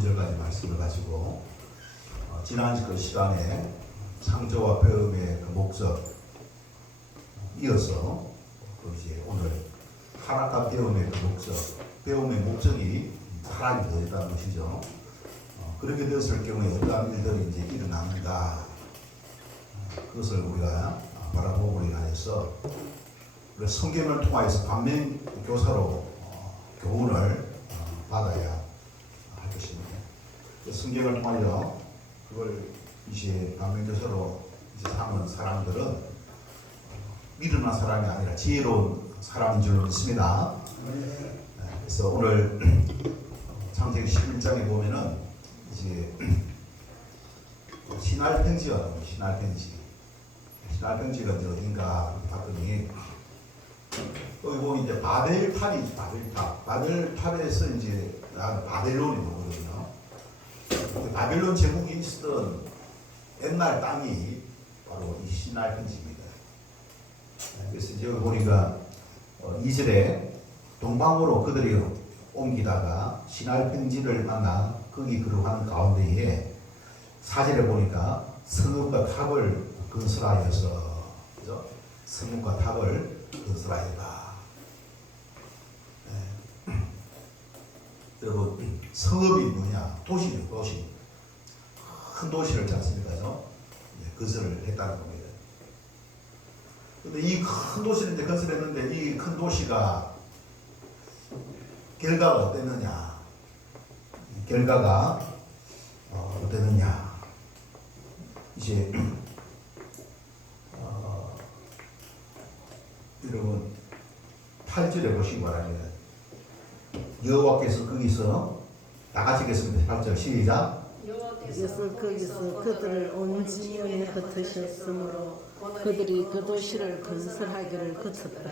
9절까지 말씀을 가지고 지난 그 시간에 창조와 배움의 그 목적 이어서 이제 오늘 타락과 배움의 그 목적, 배움의 목적이 타락이 되었다는 것이죠. 그렇게 되었을 경우에 어떠한 일들이 이제 일어나는가, 그것을 우리가 바라보고 위하여서 성경을 통하여서 반면 교사로 교훈을 받아야 할 것입니다. 성경을 통하여 그걸 이제 반면 교사로 이제 삼은 사람들은 미련한 사람이 아니라 지혜로운 사람인 줄로 믿습니다. 그래서 오늘 창세기 11장에 보면은 이제 신할 편지가 나옵니다. 신할 편지. 신할 편지가 이제 어딘가 봤더니 여기 보면 이제 바벨탑이 바벨탑. 바벨탑에서 이제 바벨론이 나오거든요. 바벨론 제국이 있었던 옛날 땅이 바로 이 신할 편지입니다. 그래서 이제 여기 보니까 2절에 동방으로 그들이 옮기다가 신할 편지를 만나 거기 그러한 가운데에 4절에 보니까 성읍과 탑을 건설하여서, 그죠? 성읍과 탑을 건설하여라. 여러분, 성읍이 뭐냐? 도시죠, 도시. 큰 도시를 짰습니까? 건설을 했다는 겁니다. 근데 이 큰 도시를 이제 건설했는데 이 큰 도시가 결과가 어땠느냐? 결과가 어땠느냐? 이제 여러분 8절에 보시기 바랍니다. 여호와께서 거기서 다 같이 읽겠습니다. 8절 시작. 여호와께서 거기서 그들을 온 지면에 흩으셨으므로 그들이 그 도시를 건설하기를 그쳤다.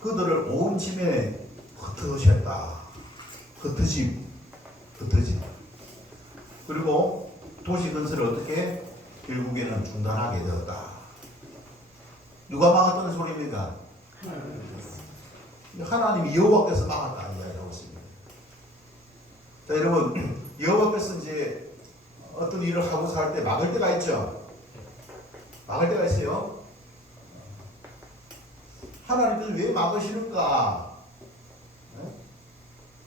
그들을 온 지면에 흩으셨다. 흩으심. 그리고 도시 건설을 어떻게 결국에는 중단하게 되었다. 누가 막았다는 소리입니까? 하나님이 여호와께서 막았다 이야기하고 있습니다. 자, 여러분, 여호와께서 이제 어떤 일을 하고서 할 때 막을 때가 있죠. 막을 때가 있어요. 하나님은 왜 막으시는가?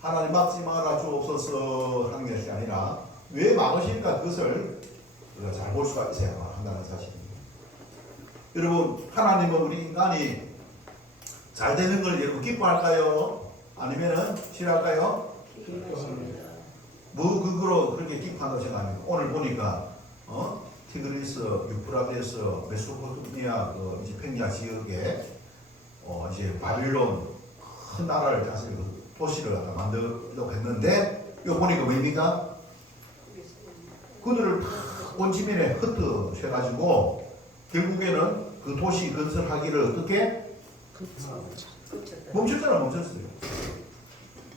하나님 막지 마라 주옵소서 하는 것이 아니라 왜 막으시는가, 그것을 우리가 잘 볼 수가 있어야 한다는 사실입니다. 여러분, 하나님은 우리 인간이 잘 되는 걸 여러분 기뻐할까요? 아니면은 싫어할까요? 기뻐합니다. 뭐 그거로 그렇게 기뻐한다고 생각합니까? 오늘 보니까 티그리스, 유프라데스, 메소포타미아 이제 평야 지역에 이제 바빌론 큰 나라를 다스리고 도시를 만들려고 했는데 이거 보니까 뭡니까? 그들을 온 지면에 흩어셔가지고 결국에는 그 도시 건설하기를 어떻게? 멈췄어요.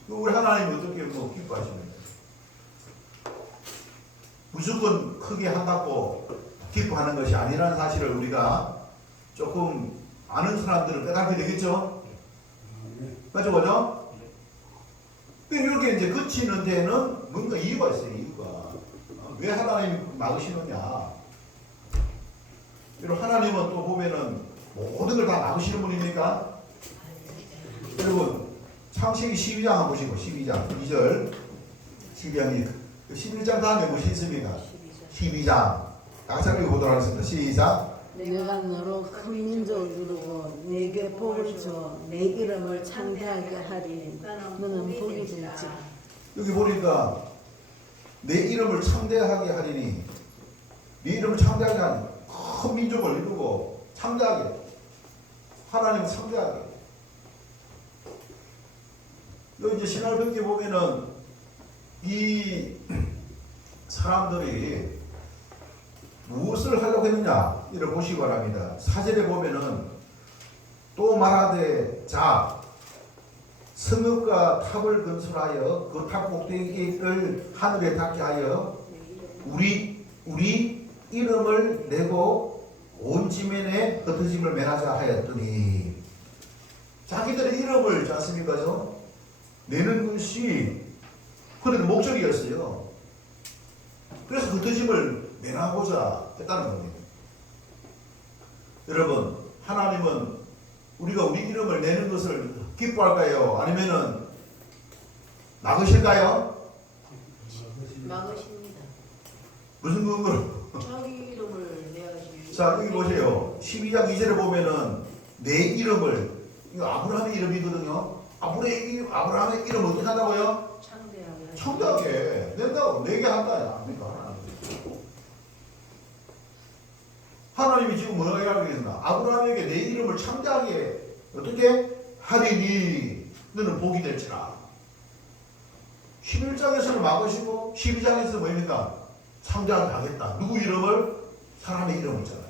우리 하나님이 어떻게 기뻐하십니까? 무조건 크게 한다고 기뻐하는 것이 아니라는 사실을 우리가 조금 아는 사람들은 깨닫게 되겠죠? 맞죠? 이렇게 이제 그치는 데는 뭔가 이유가 있어요, 이유가. 왜 하나님이 막으시느냐? 여러분, 하나님은 또 보면은 모든 걸 다 막으시는 분입니까? 여러분, 창세기 12장 한번 보시고, 12장 2절 12장이 11장 다음에 무엇이 있습니까? 12장 다 같이 읽어보도록 하겠습니다. 시작. 내가 너로 큰 민족을 이루고 내게 복을 주어 내 이름을 창대하게 하리니 너는 복이 될지. 여기 보니까 내 이름을 창대하게 하리니, 네 이름을 창대하게 하니 큰 민족을 이루고 창대하게, 하나님을 창대하게. 여기 이제 신할병기에 보면은 이 사람들이 무엇을 하려고 했느냐 이를 보시기 바랍니다. 4절에 보면은 또 말하되 자 성읍과 탑을 건설하여 그 탑 꼭대기를 하늘에 닿게 하여 우리 이름을 내고 온 지면에 흩어짐을 면하자 하였더니, 자기들의 이름을 짰습니까? 내는 것이 그래도 목적이었어요. 그래서 그 뜻임을 내놔보자 했다는 겁니다. 여러분, 하나님은 우리가 우리 이름을 내는 것을 기뻐할까요? 아니면은 막으실까요? 막으십니다. 무슨 근거로? 자기 이름을 내야지. 자, 여기 보세요. 12장 2절에 보면은 내 이름을, 이거 아브라함의 이름이거든요. 아브라함의 이름을 어떻게 한다고요? 창대하게. 청대하게 낸다고, 내게 한다. 그러니까 하나님이 지금 뭐라고 하고 계시나? 아브라함에게 내 이름을 창대하게 어떻게 하리니 너는 복이 될지라. 11장에서는 막으시고 12장에서는 뭐입니까? 창대하게 하겠다. 누구 이름을? 사람의 이름을 있잖아요.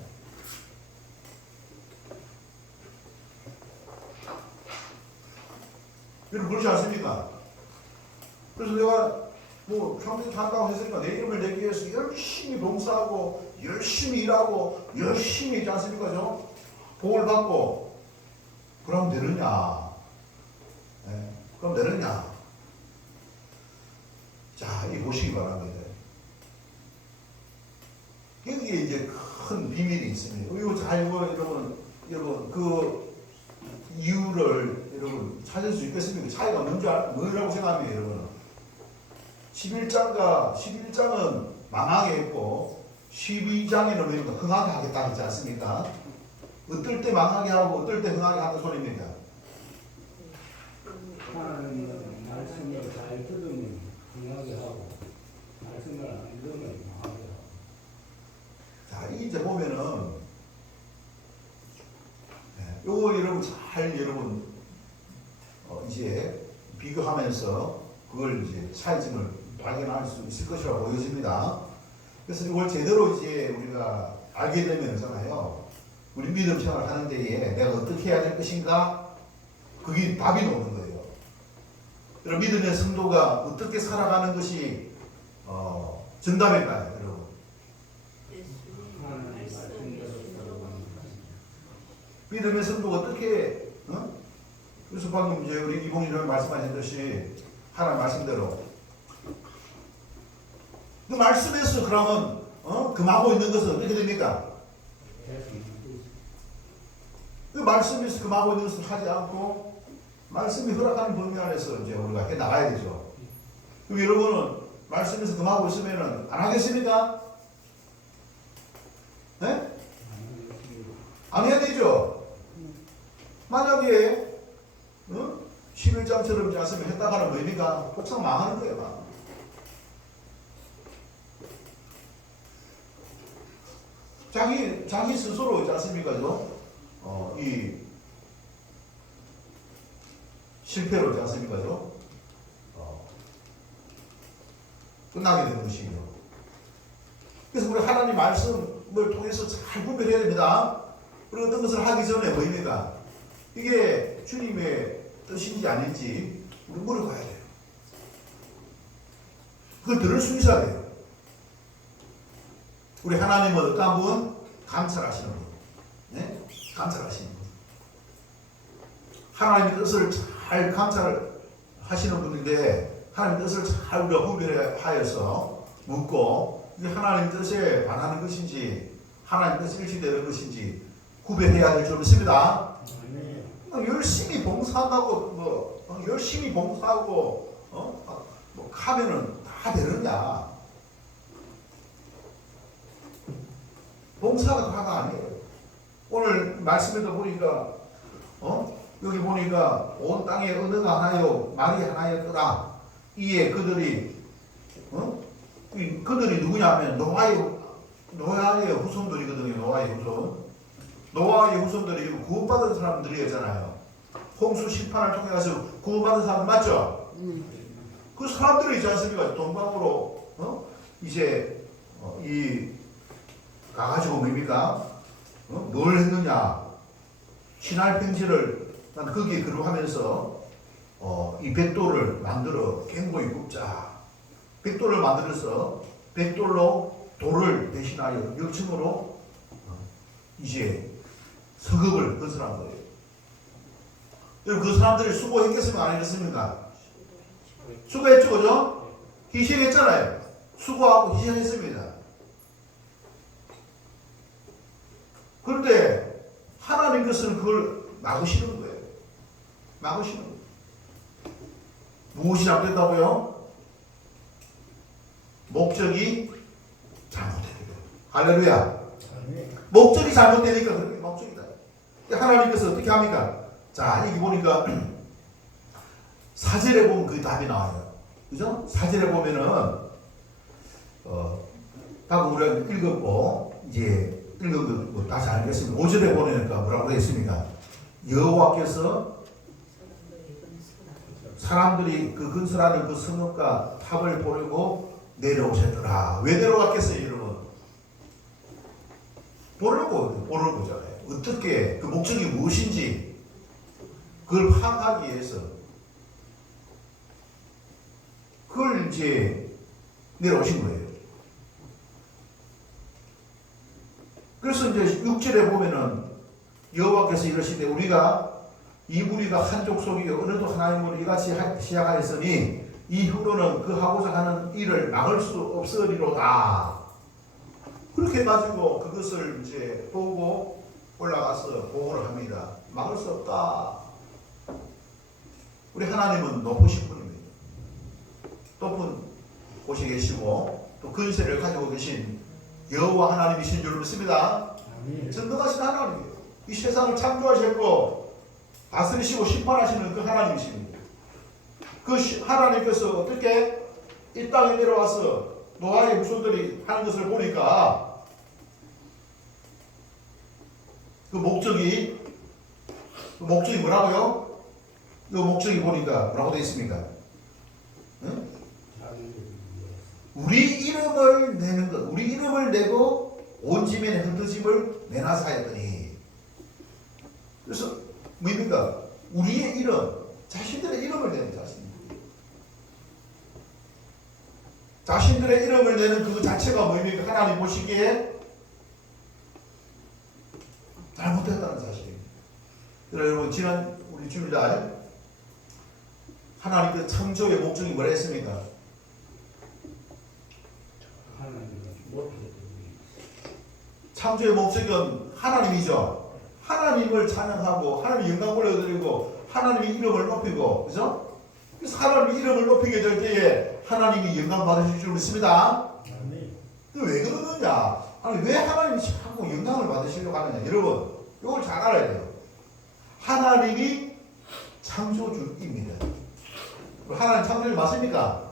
여러분 그렇지 않습니까? 그래서 내가 뭐 상대 한다고 했으니까 내 이름을 내기 위해서 열심히 봉사하고 열심히 일하고 열심히 있지 않습니까? 저 복을 받고 그럼 되느냐? 네, 그럼 되느냐? 자, 이 보시기 바랍니다. 여기에 이제 큰 비밀이 있습니다. 이거 잘 여러분 그 이유를 여러분 찾을 수 있겠습니까? 차이가 뭐라고 생각합니까, 여러분? 11장은 망하게 했고 12장에는 뭐입니까? 흥하게 하겠다 하지 않습니까? 어떨 때 망하게 하고 어떨 때 흥하게 하는 소리입니까? 하나님은 말씀을 잘 들으면 흥하게 하고 말씀을 안 들으면 망하게 하고. 자, 이제 보면은 요거 여러분 잘 이제 비교하면서 그걸 이제 차이점을 발견할 수 있을 것이라고 보여집니다. 그래서 이걸 제대로 이제 우리가 알게 되면잖아요. 우리 믿음 생활을 하는 데에 내가 어떻게 해야 될 것인가? 그게 답이 나오는 거예요. 여러분 믿음의 성도가 어떻게 살아가는 것이 정답일까요, 여러분? 믿음의 성도가 어떻게 그래서 방금 이제 우리 이봉이랑 말씀하셨듯이 하나님 말씀대로 그 말씀에서 그러면 금하고 있는 것은 어떻게 됩니까? 그 말씀에서 금하고 있는 것을 하지 않고 말씀이 허락하는 범위 안에서 이제 우리가 해 나가야 되죠. 그럼 여러분은 말씀에서 금하고 있으면은 안 하겠습니까? 네? 안 해야 되죠. 만약에 11장처럼 말씀을 했다가는 뭐입니까? 혹상 망하는 거예요. 막. 자기 스스로 있지 않습니까? 이 실패로 있지 않습니까? 끝나게 되는 것이죠. 그래서 우리 하나님 말씀을 통해서 잘 구별해야 됩니다. 그리고 어떤 것을 하기 전에 뭐입니까? 이게 주님의 뜻인지 아닌지 우리 물어봐야 돼요. 그걸 들을 수 있어야 돼요. 우리 하나님은 어떤 분? 감찰하시는 분. 네? 감찰하시는 분. 하나님의 뜻을 잘 감찰하시는 분인데 하나님의 뜻을 잘 우리가 구별하여서 묻고 이게 하나님 뜻에 반하는 것인지 하나님 뜻에 일치되는 것인지 구별해야 될 줄 믿습니다. 열심히 봉사한다고 열심히 봉사하고 하면은 다 되느냐? 봉사가 다가 아니에요. 오늘 말씀에도 보니까 여기 보니까 온 땅에 언어가 하나요 말이 하나였더라. 이에 그들이 누구냐면 노아의 후손들이거든요. 노아의 후손. 노아의 후손들이 구원받은 사람들이었잖아요. 홍수 심판을 통해 가서 구원받은 사람 맞죠? 그 사람들이 있지 않습니까? 동방으로 이제 가가지고 뭡니까? 뭘 했느냐? 신할 편지를 난 거기에 거룩하면서 이 백돌을 만들어 갱고히 굽자. 백돌을 만들어서 백돌로 돌을 대신하여 역층으로 이제 서급을 건설한 거예요. 여러분 그 사람들이 수고했겠습니까? 안 했겠습니까? 수고했죠, 그죠? 희생했잖아요. 수고하고 희생했습니다. 그런데 하나님께서는 그걸 막으시는 거예요. 막으시는 거예요. 무엇이 잘못됐다고요? 목적이 잘못됐다. 할렐루야. 목적이 잘못되니까 그렇게 목적이다. 하나님께서 어떻게 합니까? 자, 여기 보니까 사절에 보면 그 답이 나와요. 그죠? 사절에 보면은 방금 우리가 읽었고 이제 읽은 거 다시 알겠습니다. 5절에 보니까 뭐라고 했습니까? 여호와께서 사람들이 그 건설하는 그 성읍과 탑을 보려고 내려오셨더라. 왜 내려왔겠어요, 여러분? 보려고 보는 거잖아요. 어떻게 그 목적이 무엇인지 그걸 파악하기 위해서 그걸 이제 내려오신 거예요. 그래서 이제 6절에 보면은 여호와께서 이러시되 우리가 이 무리가 한 족속이 어느도 하나님으로 이같이 시작하였으니 이후로는 그 하고자 하는 일을 막을 수 없으리로다. 그렇게 해가지고 그것을 이제 보고 올라가서 보고를 합니다. 막을 수 없다. 우리 하나님은 높으신 분입니다. 높은 곳에 계시고 또 근세를 가지고 계신 여호와 하나님이신 줄 믿습니다. 전능하신 하나님이에요. 이 세상을 창조하셨고 다스리시고 심판하시는 그 하나님이십니다. 그 하나님께서 어떻게 이 땅에 내려와서 노아의 후손들이 하는 것을 보니까 그 목적이 뭐라고요? 이 목적이 보니까 뭐라고 되어 있습니까? 응? 우리 이름을 내는 것, 우리 이름을 내고 온 지면에 흩어짐을 내놔사였더니. 그래서 뭡니까? 우리의 이름, 자신들의 이름을 내는 자신들의 이름을 내는 그 자체가 뭡니까? 하나님 보시기에 잘못됐다는 사실입니다. 여러분 지난 우리 주일날 하나님 그 창조의 목적이 뭐라 했습니까? 창조의 목적은 하나님이죠. 하나님을 찬양하고 하나님 영광 올려드리고 하나님의 이름을 높이고, 그죠? 그래서 하나님의 이름을 높이게 될 때에 하나님이 영광 받으실 줄 믿습니다. 왜 그러느냐? 아니 왜 하나님이 자꾸 영광을 받으시려고 하느냐? 여러분 이걸 잘 알아야 돼요. 하나님이 창조주입니다. 하나님 창조주 맞습니까?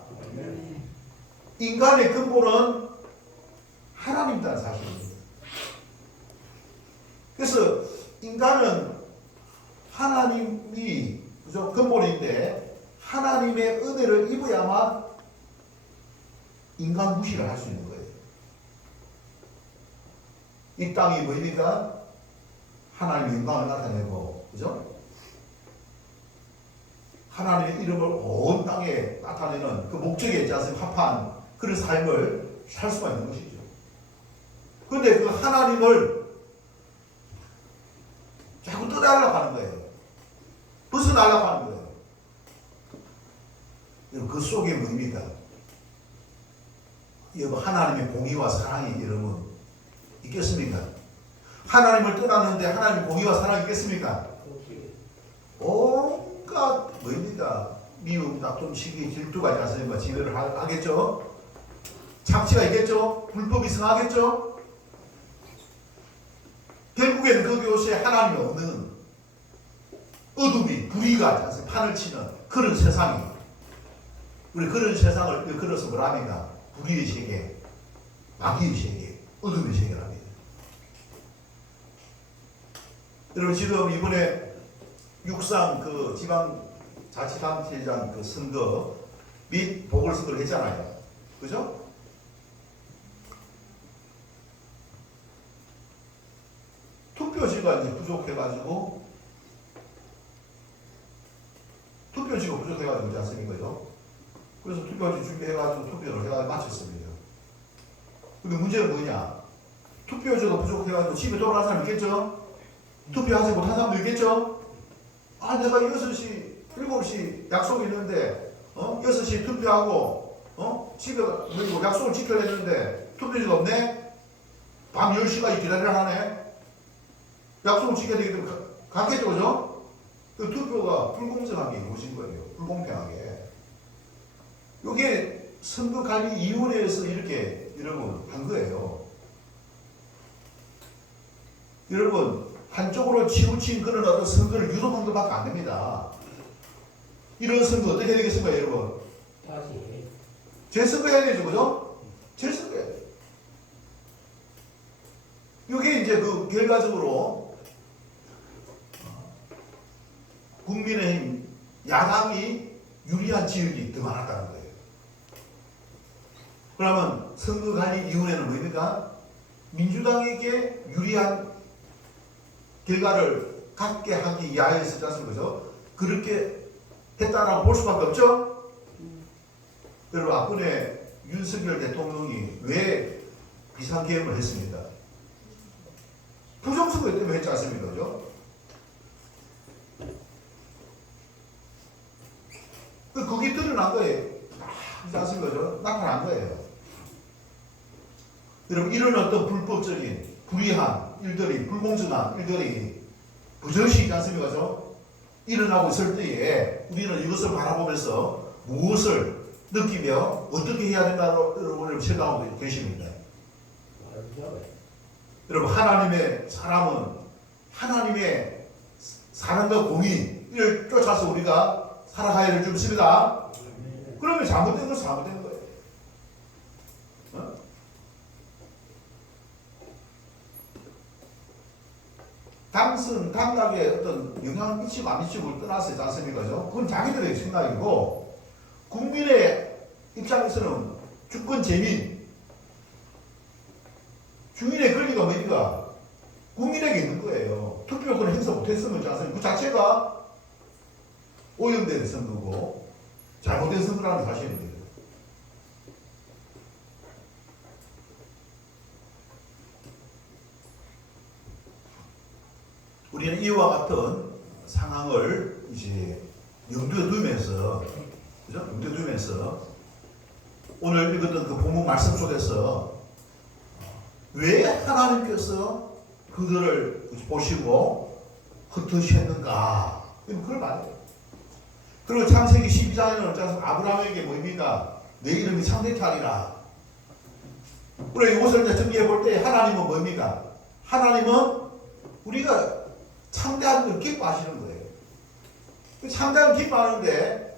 인간의 근본은 하나님이라는 사실입니다. 그래서 인간은 하나님이 그죠? 근본인데 하나님의 은혜를 입어야만 인간 무시를 할 수 있는 거예요. 이 땅이 뭐입니까? 하나님의 영광을 나타내고, 그죠? 하나님의 이름을 온 땅에 나타내는 그 목적에 있지 않습니까? 합한 그런 삶을 살 수가 있는 것이죠. 그런데 그 하나님을 자꾸 떠나려고 하는 거예요. 벗어나려고 하는 거예요. 그 속에 뭐입니까? 여러분 하나님의 공의와 사랑이 여러분 있겠습니까? 하나님을 떠났는데 하나님의 공의와 사랑이 있겠습니까? 온갖 뭐입니까? 미움, 다툼, 시기, 질투가 있지 않습니까? 지배를 하겠죠? 착취가 있겠죠? 불법이 승하겠죠? 결국에는 그 교세에 하나님이 없는 어둠이 불의가 있지 않습니까? 판을 치는 그런 세상이, 우리 그런 세상을 걸어서 뭐랍니까? 불의의 세계, 마귀의 세계, 어둠의 세계랍니다. 여러분 지금 이번에 육상 그 지방자치단체장 그 선거 및 보궐선거를 했잖아요. 그죠? 투표지가 이제 부족해가지고 있지 않습니까? 그래서 투표지 준비해가지고 투표를 해가지고 마쳤습니다. 근데 문제는 뭐냐? 투표지가 부족해가지고 집에 돌아간 사람 있겠죠? 투표하지 못한 사람도 있겠죠? 아, 내가 6시, 7시 약속이 있는데, 6시 투표하고, 집에 뭐 약속을 지켜야 되는데 투표지가 없네? 밤 10시까지 기다리라 하네? 약속을 지켜야 되기 때문에 갔겠죠, 그죠? 그 투표가 불공정하게 이루어진 거예요. 불공평하게. 이게 선거관리위원회에서 이렇게 여러분 한 거예요. 여러분 한쪽으로 치우친 그런 어떤 선거를 유도한 것밖에 안 됩니다. 이런 선거 어떻게 해야 되겠습니까, 여러분? 다시 재선거해야 되죠, 그죠? 재선거해야 돼요. 이게 이제 그 결과적으로 국민의힘 야당이 유리한 지역이 더 많았다는 거예요. 그러면 선거관리위원회는 뭡니까? 민주당에게 유리한 결과를 갖게 하기 위하여서 짰을 거죠. 그렇게 했다라고 볼 수밖에 없죠. 여러분 앞번에 윤석열 대통령이 왜 비상계엄을 했습니까? 부정선거 때문에 했지 않습니까? 그죠? 그게 드러난 거예요. 그렇지 않습니까? 그죠? 나타난 거예요. 여러분 이런 어떤 불법적인 불이한 일들이 불공정한 일들이 버젓이 있지 않습니까? 그죠? 일어나고 있을 때에 우리는 이것을 바라보면서 무엇을 느끼며 어떻게 해야 된다고 여러분을 생각하고 계십니다. 여러분 하나님의 사람은 하나님의 사랑과 공의를 쫓아서 우리가 살아가야 될 줄 믿습니다. 그러면 잘못된 건 잘못된 거예요. 당선 감각에 어떤 영향을 미치고 안 미치고를 떠나서 있지 않습니까? 그건 자기들의 생각이고 국민의 입장에서는 주권 재민 주민의 권리가 뭡니까? 국민에게 있는 거예요. 투표권 행사 못했으면 그 자체가 오염된 선거고 잘못된 선거라는 사실입니다. 우리는 이와 같은 상황을 이제 염두에 두면서, 그죠? 염두에 두면서 오늘 읽었던 그 본문 말씀 속에서 왜 하나님께서 그들을 보시고 흩으셨는가? 그걸 봐야 돼요. 그리고 창세기 12장에는 아브라함에게 뭡니까? 내 이름이 창대케 하리라. 그리고 이것을 이제 정리해 볼 때 하나님은 뭡니까? 하나님은 우리가 창대한 걸 기뻐하시는 거예요. 창대한 기뻐하는데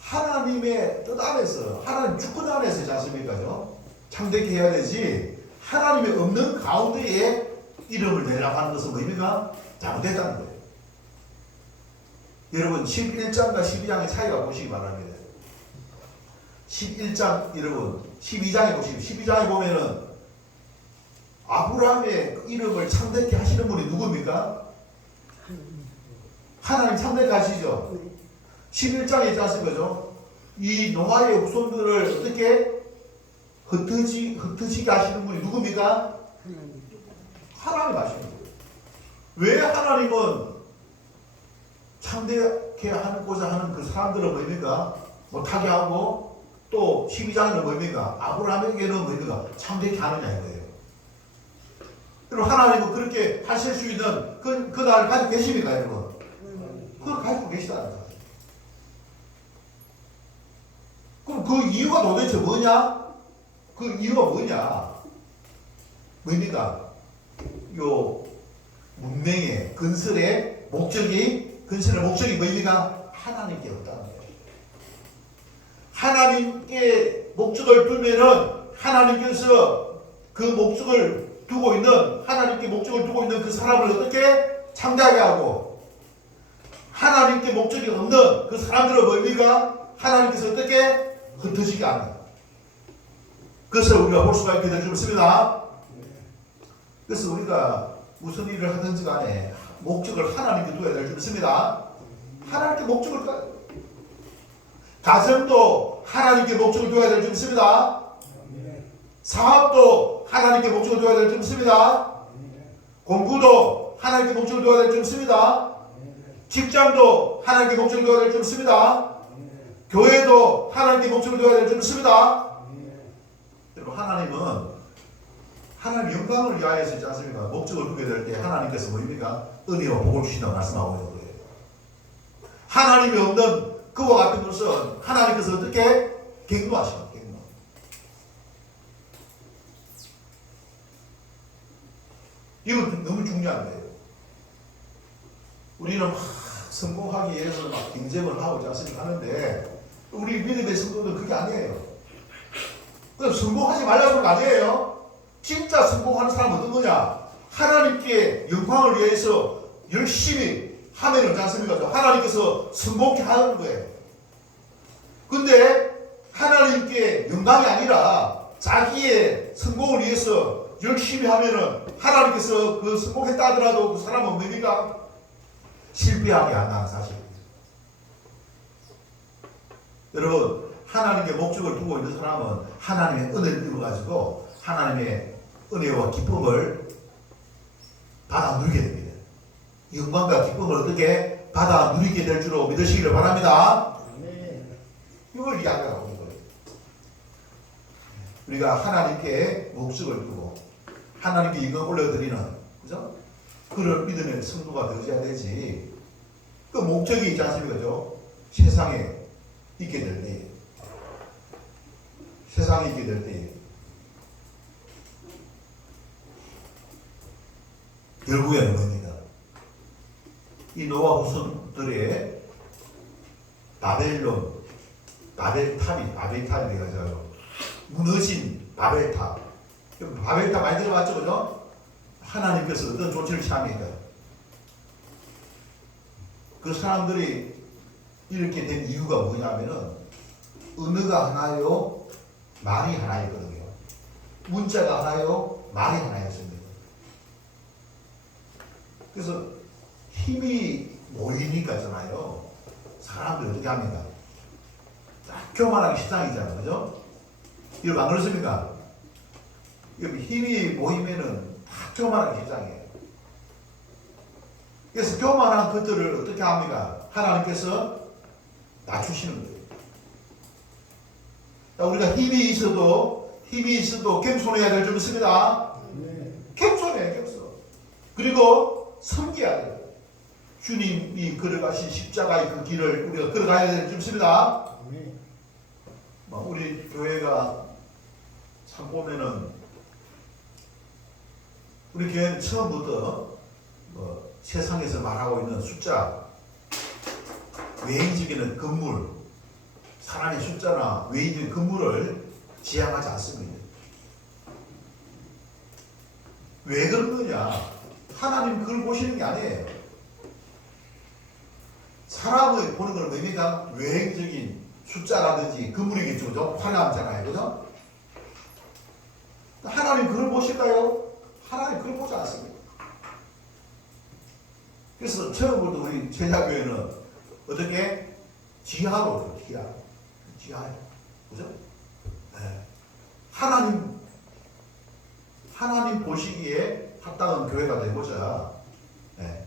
하나님의 뜻 안에서, 하나님 주권 안에서 있지 않습니까? 창대케 해야 되지 하나님의 없는 가운데에 이름을 내라고 하는 것은 뭡니까? 잘못됐다는 거예요. 여러분 11장과 12장의 차이가 보시기 바랍니다. 11장 여러분 12장에 보시면 12장에 보면은 아브라함의 그 이름을 창대케 하시는 분이 누굽니까? 하나님 창대케 하시죠. 11장에 있지 않습니까? 이 노아의 후손들을 어떻게 흩어지게 하시는 분이 누굽니까? 하나님 하시는 거예요. 왜 하나님은 창대케 하고자 하는 그 사람들은 뭡니까? 못하게 하고 또 12장에는 뭡니까? 아브라함에게는 뭡니까? 창대케 하느냐 이거예요. 그럼 하나님은 그렇게 하실 수 있는 그 날을 가지고 계십니까 여러분? 그걸 가지고 계시다는 거예요. 그럼 그 이유가 도대체 뭐냐? 그 이유가 뭐냐? 뭡니까? 요 문명의 건설의 목적이 뭡니까? 하나님께 없다는 거예요. 하나님께 목적을 두면은 하나님께서 그 목적을 두고 있는 하나님께 목적을 두고 있는 그 사람을 어떻게 창대하게 하고 하나님께 목적이 없는 그 사람들은 뭡니까? 하나님께서 어떻게 흩어지게 합니다. 그것을 우리가 볼 수가 있게 될 줄 믿습니다. 그래서 우리가 무슨 일을 하든지 간에 목적을 하나님께 두어야 될 줄 믿습니다. 하나님께 목적을 가정도 하나님께 목적을 두어야 될 줄 믿습니다. 사업도 하나님께 목적을 두어야 될 줄 믿습니다. 공부도 하나님께 목적을 두어야 될 줄 믿습니다. 직장도 하나님께 목적을 두어야 될 줄 믿습니다. 교회도 하나님께 목적을 두어야 될 줄 믿습니다. 네. 여러분, 하나님은 하나님 영광을 위하여서 있지 않습니까? 목적을 두게 될 때 하나님께서 뭐입니까? 은혜와 복을 주신다고 말씀하고 있는 거예요. 하나님이 없는 그와 같은 것은 하나님께서 어떻게 갱노하시는 거예요. 갱노. 이건 너무 중요한 거예요. 우리는 막 성공하기 위해서 막 경쟁을 하고 있지 않습니까? 하는데 우리 믿음의 성도는 그게 아니에요. 그럼 성공하지 말라는 거 아니에요. 진짜 성공하는 사람은 어떤 거냐? 하나님께 영광을 위해서 열심히 하면 되지 않습니까? 하나님께서 성공케 하는 거예요. 근데 하나님께 영광이 아니라 자기의 성공을 위해서 열심히 하면은 하나님께서 그 성공했다 하더라도 그 사람은 뭡니까? 실패하게 한다는 사실입니다. 여러분, 하나님께 목적을 두고 있는 사람은 하나님의 은혜를 입어가지고 하나님의 은혜와 기쁨을 받아 누리게 됩니다. 영광과 기쁨을 어떻게 받아 누리게 될 줄로 믿으시기를 바랍니다. 이걸 이야기하고 있는 거예요. 우리가 하나님께 목적을 두고 하나님께 이거 올려드리는, 그죠? 그런 믿음의 성도가 되어야 되지. 그 목적이 있지 않습니까? 그죠? 세상에 있게 될 때, 세상에 있게 될 때, 결국에는 뭡니까? 이 노아 후손들의 바벨탑이 돼가지고 무너진 바벨탑. 바벨탑 많이 들어봤죠, 그죠? 하나님께서 어떤 조치를 취합니까? 그 사람들이 이렇게 된 이유가 뭐냐면은 언어가 하나요, 말이 하나이거든요. 문자가 하나요, 말이 하나였습니다. 그래서 힘이 모이니까 있잖아요. 사람들이 어떻게 합니까? 딱 교만하게 시장이잖아요. 그죠? 이거 안 그렇습니까? 여기 힘이 모이면은 딱 교만하게 시장이에요. 그래서 교만한 것들을 어떻게 합니까? 하나님께서 낮추시는 거예요. 우리가 힘이 있어도 겸손해야 될 줄 믿습니다. 겸손해야 겸손. 그리고 섬겨야 돼요. 주님이 걸어가신 십자가의 그 길을 우리가 걸어가야 될 줄 믿습니다. 우리 교회가 참 보면은 우리 교회는 처음부터 세상에서 말하고 있는 숫자, 외인적인 건물, 사람의 숫자나 외인적인 건물을 지향하지 않습니다. 왜 그러느냐? 하나님 그걸 보시는 게 아니에요. 사람을 보는 건 뭡니까? 외형적인 숫자라든지 건물이겠죠. 그죠? 화려하잖아요. 그죠? 하나님 그걸 보실까요? 하나님 그걸 보지 않습니다. 그래서 처음부터 우리 제자교회는 어떻게? 지하로, 지하에. 그죠? 네. 하나님 보시기에 합당한 교회가 되고자, 네.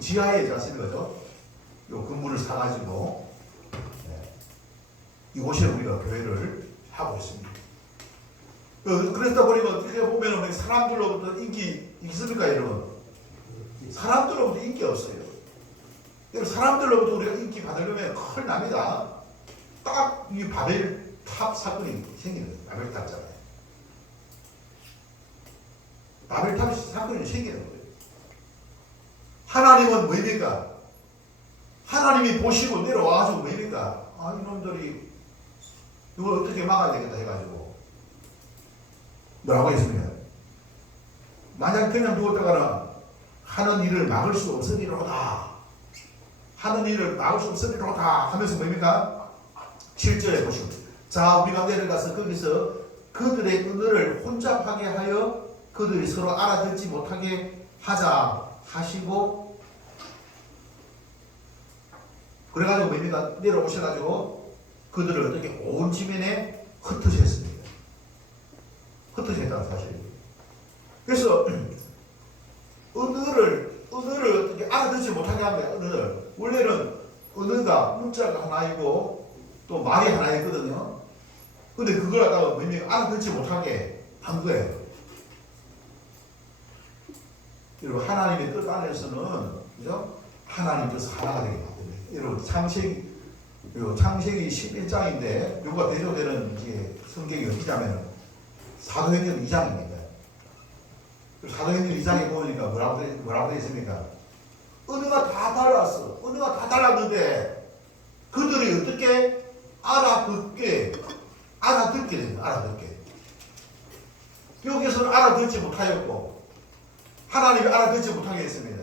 지하에 있지 않습니까? 그죠? 요 건물을 사가지고, 네. 이곳에 우리가 교회를 하고 있습니다. 그러다 보니까 어떻게 보면 사람들로부터 인기 있습니까, 여러분? 사람들로부터 인기 없어요. 사람들로부터 우리가 인기 받으려면 큰일 납니다. 딱 이 바벨탑 사건이 생기는 거예요. 바벨탑잖아요. 바벨탑 사건이 생기는 거예요. 하나님은 뭐입니까? 하나님이 보시고 내려와가지고 뭐입니까? 이놈들이 이걸 어떻게 막아야 되겠다 해가지고 뭐라고 했습니까? 만약 그냥 두었다가는 하는 일을 막을 수 없으리로다. 하는 일을 막을 수 없으리로다 하면서 뭐입니까? 7절에 보시면, 자, 우리가 내려가서 거기서 그들의 언어를 혼잡하게 하여 그들이 서로 알아듣지 못하게 하자 하시고, 그래가지고 뭡니까? 내려오셔가지고 그들을 어떻게 온 지면에 흩으셨습니다. 흩으셨다는 사실입니다. 그래서 언어를 어떻게 알아듣지 못하게 합니다. 언어를. 원래는 언어가 문자가 하나이고 또 말이 하나 있거든요. 근데 그걸 갖다가 분명히 알아듣지 못하게 한 거예요. 여러분 하나님의 뜻 안에서는 그죠? 하나님 뜻 하나가 되게 만듭니다. 여러분 창세기 11장인데 요가 대조되는 이게 성경이 어디냐면 사도행전 2장입니다. 사도행전 2장에 보니까 뭐라고 되어 있습니까? 언어가 다 달랐어. 언어가 다 달랐는데 그들이 어떻게 알아듣게 된 거야. 알아듣게. 여기서는 알아듣지 못하였고 하나님이 알아듣지 못하게 했습니다.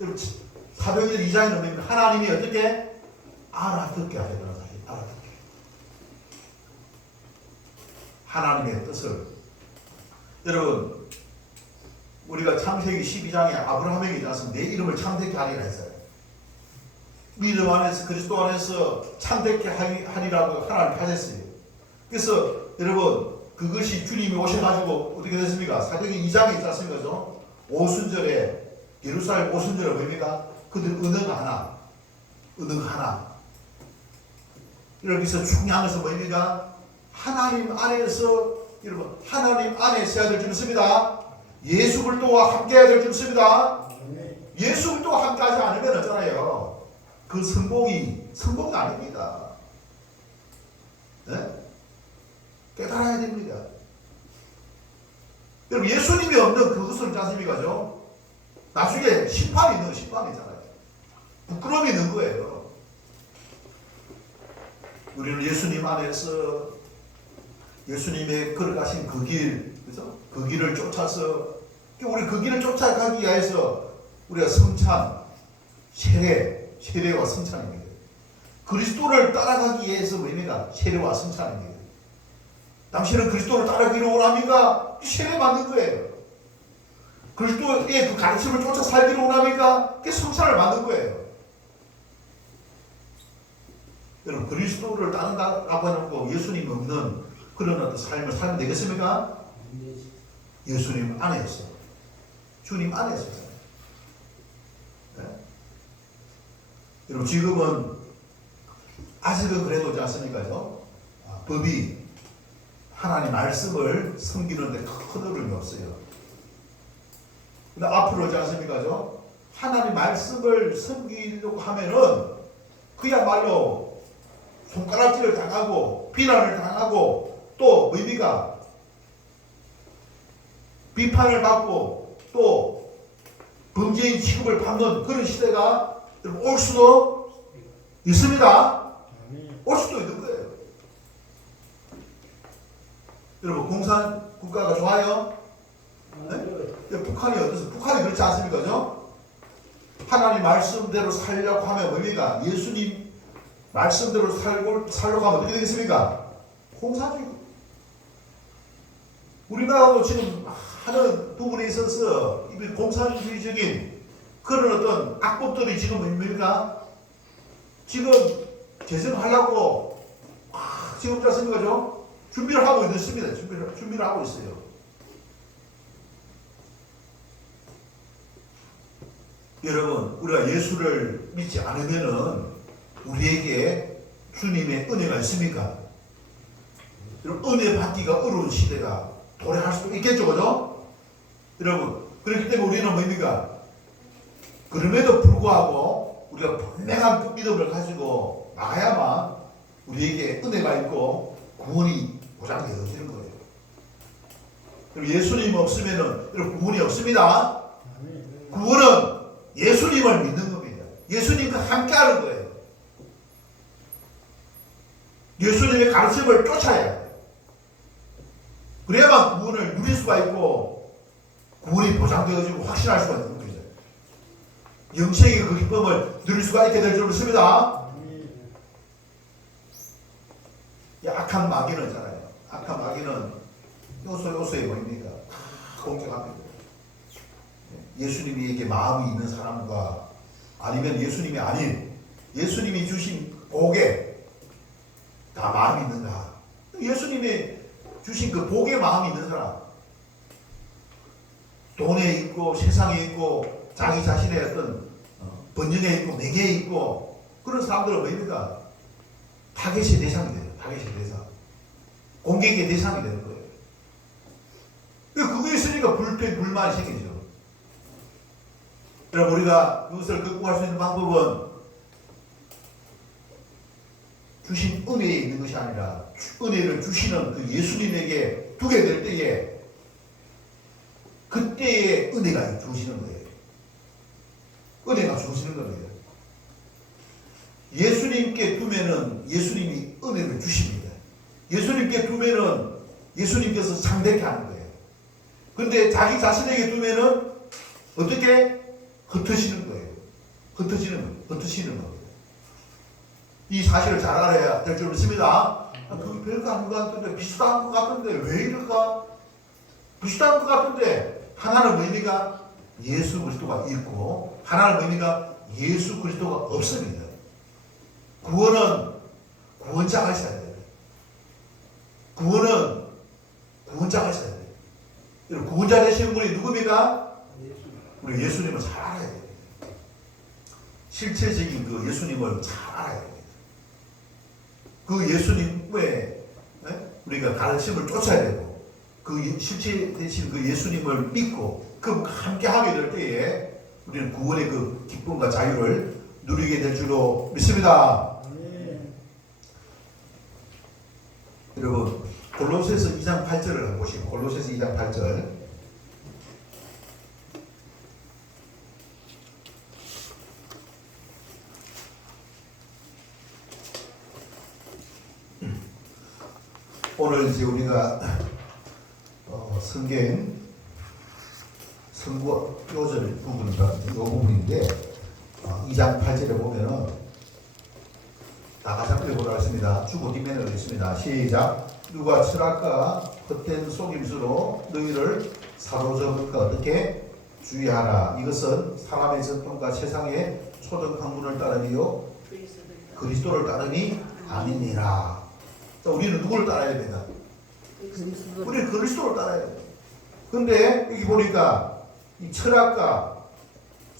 여러분 사도행전 2장에 보면 하나님이 어떻게 알아듣게 하셨다는 사실. 알아듣게. 하나님의 뜻을 여러분 우리가 창세기 12장에 아브라함에게 있어서 내 이름을 창대케 하리라 했어요. 믿음 안에서 그리스도 안에서 창대케 하리라고 하나님 하셨어요. 그래서 여러분 그것이 주님이 오셔가지고 어떻게 됐습니까? 사도행전 2장에 있지 않습니까? 오순절에 예루살렘 오순절에 뭡니까? 그들 언어가 하나. 언어가 하나. 여기서 중요한 것은 뭡니까? 하나님 안에서 여러분 하나님 안에 있어야 될 줄 믿습니다. 예수 그리스도와 함께해야 될 줄 믿습니다. 예수 그리스도와 함께하지 않으면 어쩌나요? 그 성공이 아닙니다. 네? 깨달아야 됩니다. 여러분 예수님이 없는 그것을 있지 않습니까? 나중에 심판이 있잖아요. 부끄러움이 있는 거예요. 우리는 예수님 안에서 예수님의 걸어가신 그 길, 그죠? 그 길을 쫓아서 우리 그 길을 쫓아가기 위해서 우리가 성찬, 세례와 성찬입니다. 그리스도를 따라가기 위해서 뭡니까? 세례와 성찬입니다. 당신은 그리스도를 따르기를 원합니까? 세례 받는 거예요. 그리스도의 그 가르침을 쫓아 살기를 원합니까? 그게 성찬을 받는 거예요. 여러분 그리스도를 따른다라고 해놓고 예수님 없는 그런 어떤 삶을 살면 되겠습니까? 예수님 안에서 주님 안에서 네? 여러분 지금은 아직은 그래도 있지 않습니까? 법이 하나님 말씀을 섬기는데 큰 어려움이 없어요. 근데 앞으로 있지 않습니까? 하나님 말씀을 섬기려고 하면은 그야말로 손가락질을 당하고 비난을 당하고 또 뭡니까? 비판을 받고 또 범죄인 취급을 받는 그런 시대가 올 수도 있습니다. 올 수도 있는 거예요. 여러분 공산 국가가 좋아요? 네? 북한이 어떠세요? 북한이 그렇지 않습니까? 하나님 말씀대로 살려고 하면 뭡니까? 예수님 말씀대로 살려고 하면 어떻게 되겠습니까? 공산주의. 우리나라도 지금 하는 부분에 있어서 공산주의적인 그런 어떤 악법들이 지금 뭡니까? 지금 개정하려고 지금 짰습니까? 준비를 하고 있습니다. 준비를 하고 있어요. 여러분 우리가 예수를 믿지 않으면은 우리에게 주님의 은혜가 있습니까? 은혜 받기가 어려운 시대가 도래할 수도 있겠죠, 그죠? 여러분, 그렇기 때문에 우리는 뭡니까? 그럼에도 불구하고 우리가 분명한 믿음을 가지고 나가야만 우리에게 은혜가 있고 구원이 보장되어지는 거예요. 그럼 예수님 없으면은 여러분 구원이 없습니다. 구원은 예수님을 믿는 겁니다. 예수님과 함께하는 거예요. 예수님의 가르침을 쫓아야 해요. 그래야만 구원을 누릴 수가 있고 구원이 보장되어지고 확신할 수가 있는 거죠. 영생의 그 기쁨을 누릴 수가 있게 될 줄 믿습니다. 악한 마귀는 있잖아요. 악한 마귀는 요소에 보입니까? 다 공격합니다. 예수님에게 마음이 있는 사람과 아니면 예수님이 아닌 예수님이 주신 복에 다 마음이 있는가? 예수님이 주신 그 복에 마음이 있는 사람, 돈에 있고 세상에 있고 자기 자신의 어떤 번영에 있고 명예에 있고 그런 사람들은 뭡니까? 타겟의 대상이 돼요. 타겟의 대상. 공격의 대상이 되는 거예요. 그게 있으니까 불만이 생기죠. 여러분, 우리가 그것을 극복할 수 있는 방법은 주신 은혜에 있는 것이 아니라 은혜를 주시는 그 예수님에게 두게 될 때에 그때의 은혜가 주시는 거예요. 은혜가 주시는 겁니다. 예수님께 두면은 예수님이 은혜를 주십니다. 예수님께 두면은 예수님께서 상대케 하는 거예요. 근데 자기 자신에게 두면은 어떻게? 흩어지는 거예요. 흩어지는 겁니다. 이 사실을 잘 알아야 될 줄 믿습니다. 그게 별거 아닌 것 같은데, 비슷한 것 같은데, 왜 이럴까? 비슷한 것 같은데, 하나는 의미가 예수 그리스도가 있고, 하나는 의미가 예수 그리스도가 없습니다. 구원은 구원자가 있어야 돼요. 구원은 구원자가 있어야 돼요. 여러분, 구원자 되시는 분이 누굽니까? 우리 예수님을 잘 알아야 돼요. 실체적인 그 예수님을 잘 알아야 됩니다. 그 예수님의 우리가 가르침을 쫓아야 되고, 그 실체 되신 그 예수님을 믿고 그분과 함께 하게 될 때에 우리는 구원의 그 기쁨과 자유를 누리게 될 줄로 믿습니다. 여러분, 골로새서 2장 8절을 한번 보시고, 골로새서 2장 8절. 오늘 이제 우리가 성경 선구 요절 부분인가 이 부분인데 2장 8절에 보면은 나가자 표현을 하겠습니다. 주고 뒷면을 하겠습니다. 시작. 누가 철학과 헛된 속임수로 너희를 사로잡을까 어떻게 주의하라. 이것은 사람의 전통과 세상의 초등 학문을 따르며 그리스도를 따르니 아니니라. 자, 우리는 누구를 따라야 됩니다? 우리는 그리스도를 따라야 됩니다. 근데 여기 보니까 이 철학과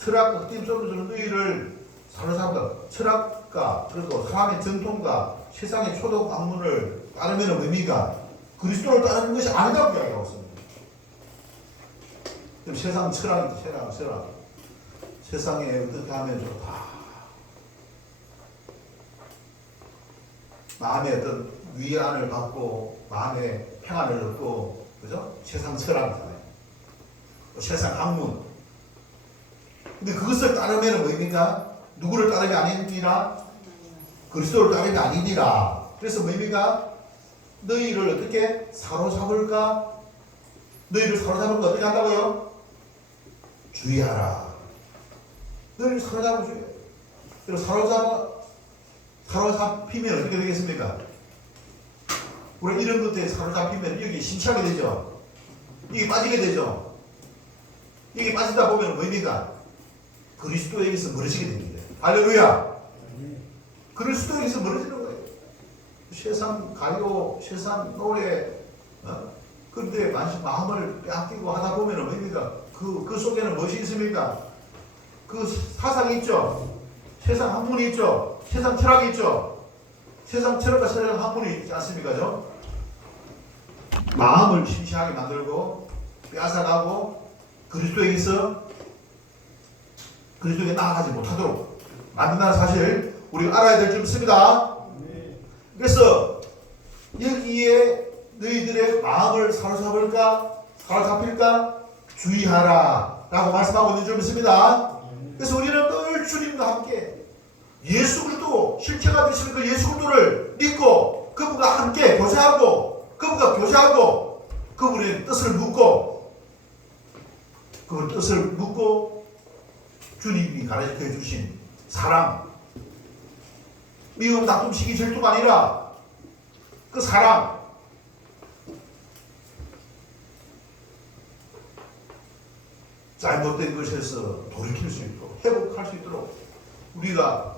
헛된 속임수로 너희를 사로잡을까. 철학과 그리고 사람의 전통과 세상의 초등 학문을 따르면 의미가 그리스도를 따르는 것이 아니라고 이야기하고 있습니다. 그럼 세상 철학이죠. 철학. 세상에 어떻게 하면 좋다. 마음의 어떤 위안을 받고 마음의 평안을 얻고, 그죠? 세상 철학이잖아요. 세상 학문. 근데 그것을 따르면 뭐입니까? 누구를 따르면 아니니라? 그리스도를 따르면 아니니라. 그래서 뭐입니까? 너희를 어떻게 사로잡을까? 너희를 사로잡을까 어떻게 한다고요? 주의하라. 너희를 사로잡을 주의해. 그리고 사로잡히면 어떻게 되겠습니까? 우리 이런 것들에 사로잡히면 여기 심취하게 되죠. 이게 빠지게 되죠. 이게 빠지다 보면 뭐입니까? 그리스도에게서 멀어지게 됩니다. 할렐루야. 그리스도에게서 멀어지는 거예요. 세상 가요, 세상 노래, 그런데 마음을 빼앗기고 하다 보면 뭐입니까? 그 속에는 무엇이 있습니까? 그 사상이 있죠. 세상 학문이 있죠. 세상 철학이 있죠. 세상 철학과 세상 학문이 있지 않습니까? 마음을 심취하게 만들고 빼앗아가고 그리스도에게 나아가지 못하도록 만든다는 사실 우리가 알아야 될 줄 믿습니다. 그래서 여기에 너희들의 마음을 사로잡힐까 주의하라 라고 말씀하고 있는 줄 믿습니다. 그래서 우리는 늘 주님과 함께 예수 그리스도 실체가 되시는 그 예수 그리스도를 믿고 그분과 함께 교제하고 그분의 뜻을 묻고 주님이 가르쳐 주신 사랑, 미움, 다툼, 시기, 질투가 아니라 그 사랑, 잘못된 것에서 돌이킬 수 있도록 회복할 수 있도록 우리가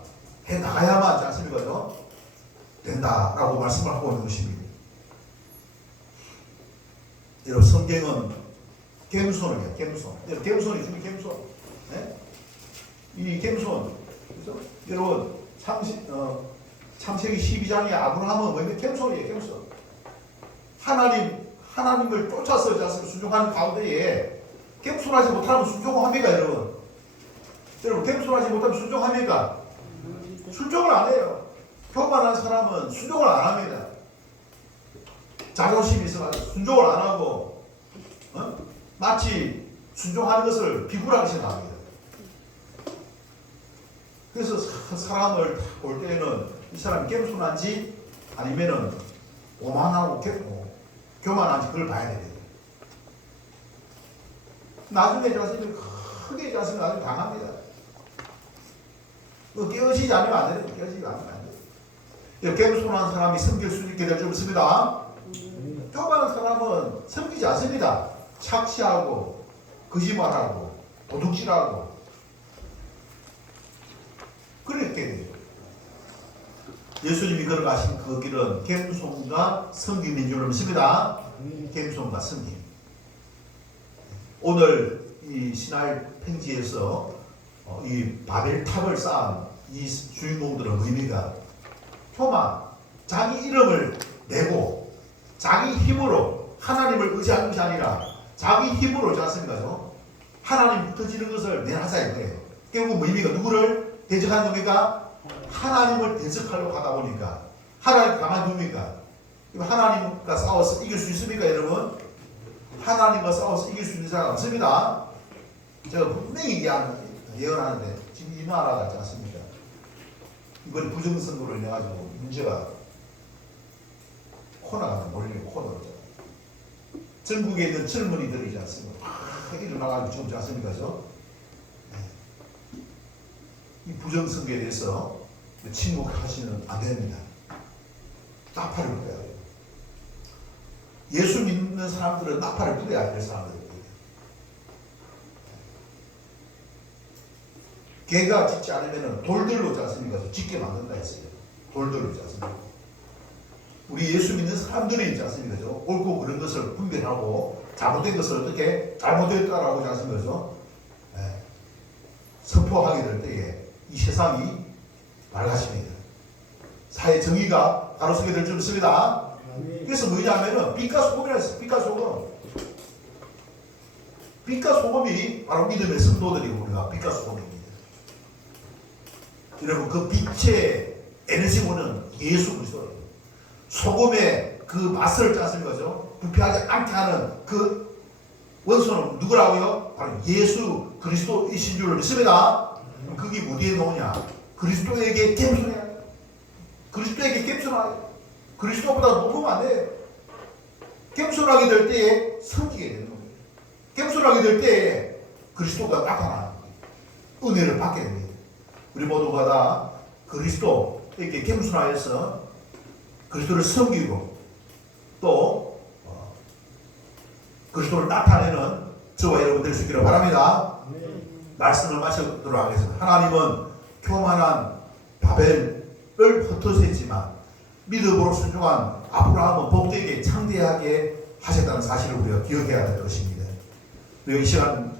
해 나가야만 하지 않습니까? 된다라고 말씀을 하고 있는 것입니다. 여러분, 성경은 겸손이에요. 겸손이 주는 겸손. 네? 이 겸손, 그래서 여러분 창세기 12장의 아브라함은 뭐냐면 겸손이에요. 겸손. 하나님을 쫓아서 순종하는 가운데에 겸손하지 못하면 순종합니까, 여러분? 여러분, 겸손하지 못하면 순종합니까? 순종을 안 해요. 교만한 사람은 순종을 안 합니다. 자존심이 있어가지고 순종을 안 하고, 마치 순종하는 것을 비굴하게 생각합니다. 그래서 사람을 볼 때에는 이 사람이 겸손한지 아니면은 오만하고 교만한지 그걸 봐야 됩니다. 나중에 자신이 크게 자신이 나중에 당합니다. 깨어지지 않으면 안 돼요. 깨어지지 않으면 안 돼요. 겸손한 사람이 섬길 수 있게 될 줄 믿습니다. 교만한 사람은 섬기지 않습니다. 착시하고 거짓말하고 도둑질하고 그렇게 돼요. 예수님이 걸어가신 그 길은 겸손과 섬김인 줄 믿습니다. 겸손과 섬김. 오늘 이 시나이 평지에서 이 바벨탑을 쌓은 이 주인공들의 의미가 교만, 자기 이름을 내고 자기 힘으로 하나님을 의지하는 것이 아니라 자기 힘으로 자습니까요? 하나님 붙어지는 것을 내하자 이거예요. 결국 의미가 누구를 대적하는 겁니까? 하나님을 대적하려고 하다 보니까 하나님 가만히 둡니까? 하나님과 싸워서 이길 수 있습니까, 여러분? 하나님과 싸워서 이길 수 있는 사람 없습니다. 제가 분명히 예언하는데 지금 이 나라가 있지 않습니까? 이번에 부정선거로 인해가지고 문제가 코너가 몰리고 코너로 전국에 있는 젊은이들이지 않습니까? 일어나가지고 지금 있지 않습니까? 이 부정선거에 대해서 침묵하시면 안 됩니다. 나팔을 불어야 돼요. 예수 믿는 사람들은 나팔을 불어야 될 사람들이에요. 개가 짖지 않으면 돌들로 있지 않습니까? 짖게 만든다 했어요. 돌들로 있지 않습니까? 우리 예수 믿는 사람들이 있지 않습니까? 옳고 그른 것을 분별하고 잘못된 것을 어떻게 잘못됐다라고 하지 않습니까? 선포하게 될 때에 이 세상이 밝아집니다. 사회 정의가 가로서게 될 줄 믿습니다. 그래서 뭐냐면은 빛과 소금이라 했어요. 빛과 소금. 빛과 소금이 바로 믿음의 성도들이고 우리가 빛과 소금입니다. 여러분 그 빛의 에너지원은 예수 그리스도예요. 소금의 그 맛을 짰습니까? 부패하지 않게 하는 그 원소는 누구라고요? 바로 예수 그리스도이신 줄 믿습니다. 그게 어디에 나오냐? 그리스도에게 겸손해야 돼. 그리스도에게 겸손하게. 그리스도보다 높으면 안 돼. 겸손하게 될 때에 섬기게 되는 거예요. 겸손하게 될 때에 그리스도가 나타나는 거예요. 은혜를 받게 됩니다. 우리 모두가 다 그리스도에게 겸손하여서 그리스도를 섬기고 또 그리스도를 나타내는 저와 여러분 될 수 있기를 바랍니다. 말씀을 마치도록 하겠습니다. 하나님은 교만한 바벨을 흩어졌지만 믿음으로 순종한 아브라함은 복되게 창대하게 하셨다는 사실을 우리가 기억해야 될 것입니다. 우리가 이 시간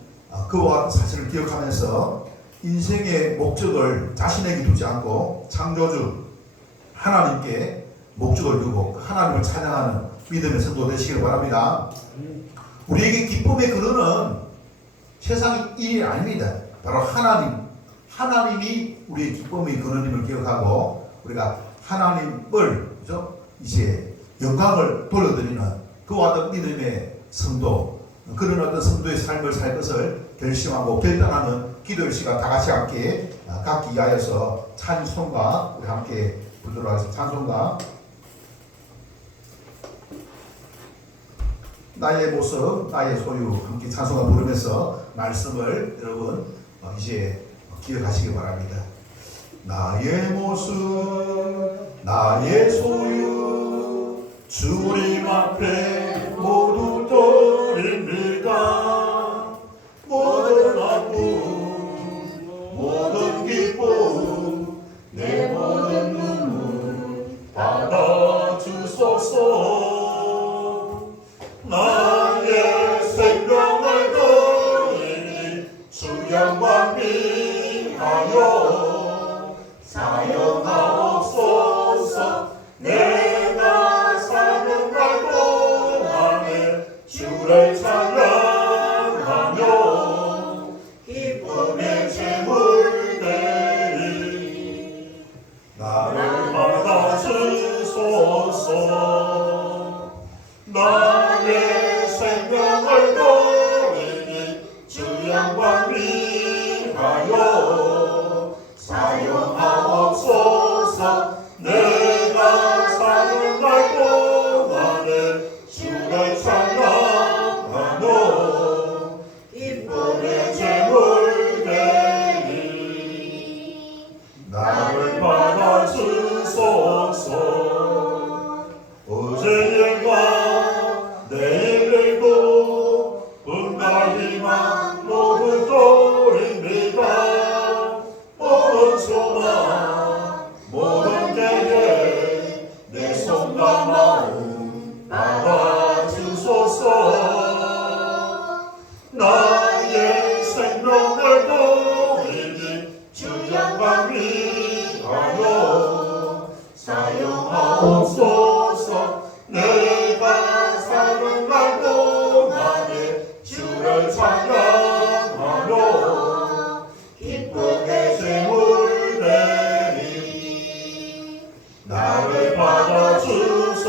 그와 같은 사실을 기억하면서 인생의 목적을 자신에게 두지 않고 창조주 하나님께 목적을 두고 하나님을 찬양하는 믿음의 성도 되시길 바랍니다. 우리에게 기쁨의 근원은 세상의 일이 아닙니다. 바로 하나님이 우리의 기쁨의 근원임을 기억하고 우리가 하나님을 이제 영광을 돌려드리는 그와 같은 믿음의 성도, 그런 어떤 성도의 삶을 살 것을 결심하고 결단하는 기도의 시간 다 같이 함께 각기 위하여서 찬송가 우리 함께 부르도록 하겠습니다. 찬송가 나의 모습, 나의 소유 함께 찬송가 부르면서 말씀을 여러분 이제 기억하시기 바랍니다. 나의 모습, 나의 소유 주님 앞에 모두 드립니다. 모든 아픔, 모든 기쁨, 내 모든 눈물 받아주소서. 나의 생명을 드리니 주 영광 위하여 사역 주소서. 나의 생명을 돌리니 주 영광 위하여 사용하옵소서. 내가 사는 날 동안에 주를 찬양하며 기쁨의 제물 되리. 나를 받아주소서. 어제의 일과 내일도 꿈과 희망 모두 돌립니다. 모든 소망 모든 때에 내 손과 마음 받아주소서. 나의 생명을 돌리니 주 영광 위하여 사용하옵소서. 내가 사는 날 동안에 주를 찬양하며 기쁨의 제물 되리. 나를 받아주소서.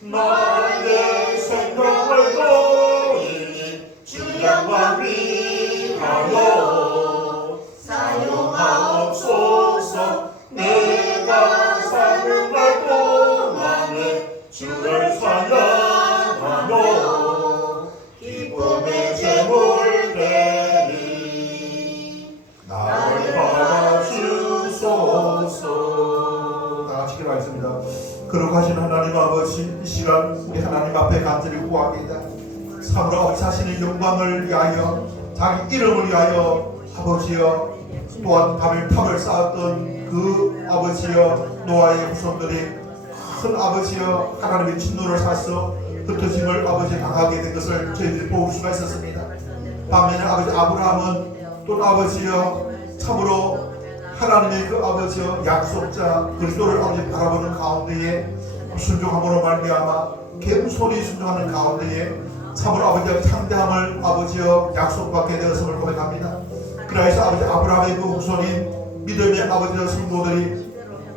나의 생명을 돌리니 주 영광 위하여 사용하옵소서. 내가 사는 날 동안에 주를 찬양하며 기쁨의 제물 되리. 나를 받아주소서. 다 같이 기도하겠습니다. 거룩하신 하나님 아버지, 이 시간 우리 하나님 앞에 간절히 구합니다. 참으로 아버지 자신의 영광을 위하여 자기 이름을 위하여 아버지여 또한 탑을 쌓았던 그 아버지여 노아의 후손들이 큰 아버지여 하나님의 진노를 사서 흩어짐을 아버지 당하게 된 것을 저희들이 볼 수가 있었습니다. 반면에 아버지 아브라함은 또 아버지여 참으로 하나님의 그 아버지여 약속자 그리스도를 아버지 바라보는 가운데에 순종함으로 말미암아 겸손히 순종하는 가운데에 참으로 아버지여 창대함을 아버지여 약속받게 되었음을 고백합니다. 그래서 아버지 아브라함의 그 후손인 믿음의 아버지여 성도들이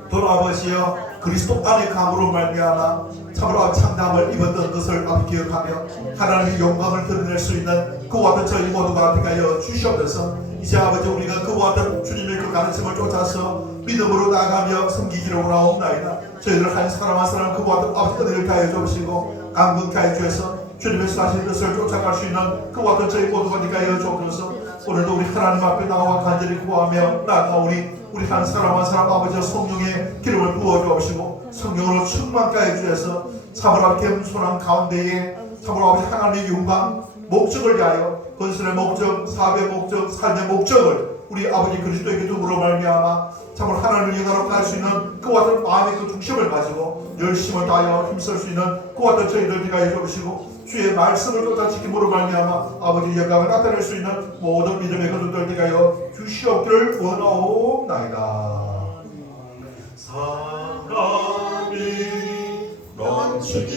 또 아버지여 그리스도 안에 감으로 말미암아 참으로 창담을 입었던 것을 아버지 기억하며 하나님의 영광을 드러낼 수 있는 그와 같은 저희 모두가 되게 하여 주시옵소서. 이제 아버지 우리가 그와 같은 주님의 그 가르침을 쫓아서 믿음으로 나아가며 섬기기를 원하옵나이다. 저희들 한 사람 한 사람 그와 같은 아버지 은혜를 다해 주시고 강건케 하여 주셔서 주님의 사실 것을 쫓아갈 수 있는 그와 같은 저희 모두가 되게 하여 주옵소서. 오늘도 우리 하나님 앞에 나와 간절히 구하며 나아가오니 우리 한 사람 한 사람 아버지의 성령의 기름을 부어주옵시고 성령으로 충만케 하여 주셔서 참으로 겸손한 가운데에 참으로 아버지 하나님의 영광 목적을 위하여 건설의 목적, 사업의 목적, 삶의 목적을 우리 아버지 그리스도에게 두므로 말미암아 참으로 하나님을 영광으로 갈 수 있는 그와 같은 마음의 그 중심을 가지고 열심을 다하여 힘쓸 수 있는 그와 같은 저희들 되게 해주시고 주의 말씀을 쫓아 지킴으로 말미암아 아버지 영광을 나타낼 수 있는 모든 믿음의 거듭들 되게 하여 주시옵기를 원하옵나이다. 사랑이 넘치기